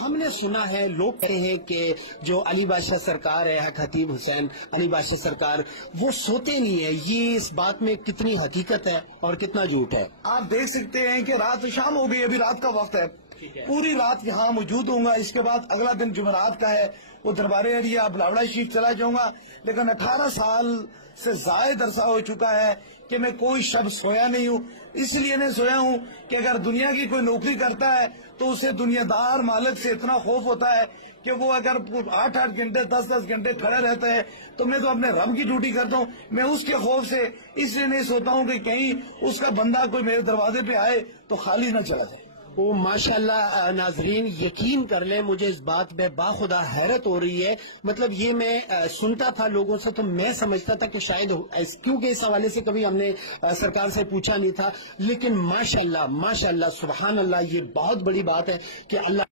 ہم نے سنا ہے لوگ کہتے ہیں کہ جو علی بادشاہ سرکار ہے خطیب حسین علی بادشاہ سرکار وہ سوتے نہیں ہیں، یہ اس بات میں کتنی حقیقت ہے اور کتنا جھوٹ ہے؟ آپ دیکھ سکتے ہیں کہ رات شام ہو گئی، ابھی رات کا وقت ہے، پوری رات یہاں موجود ہوں گا. اس کے بعد اگلا دن جمعرات کا ہے، وہ دربار ایریا بلاوڑا شریف چلا جاؤں گا. لیکن 18 سال سے زائد عرصہ ہو چکا ہے کہ میں کوئی شب سویا نہیں ہوں. اس لیے نہیں سویا ہوں کہ اگر دنیا کی کوئی نوکری کرتا ہے تو اسے دنیا دار مالک سے اتنا خوف ہوتا ہے کہ وہ اگر 8-8 گھنٹے 10-10 گھنٹے کھڑے رہتا ہے تو میں تو اپنے رب کی ڈیوٹی کرتا ہوں. میں اس کے خوف سے اس لیے نہیں سوتا ہوں کہ کہیں اس کا بندہ کوئی میرے دروازے پہ آئے تو خالی نہ چلا جائے. وہ ماشاءاللہ ناظرین یقین کر لیں مجھے اس بات پہ باخدا حیرت ہو رہی ہے. مطلب یہ میں سنتا تھا لوگوں سے تو میں سمجھتا تھا کہ شاید کیونکہ اس حوالے سے کبھی ہم نے سرکار سے پوچھا نہیں تھا، لیکن ماشاءاللہ سبحان اللہ یہ بہت بڑی بات ہے کہ اللہ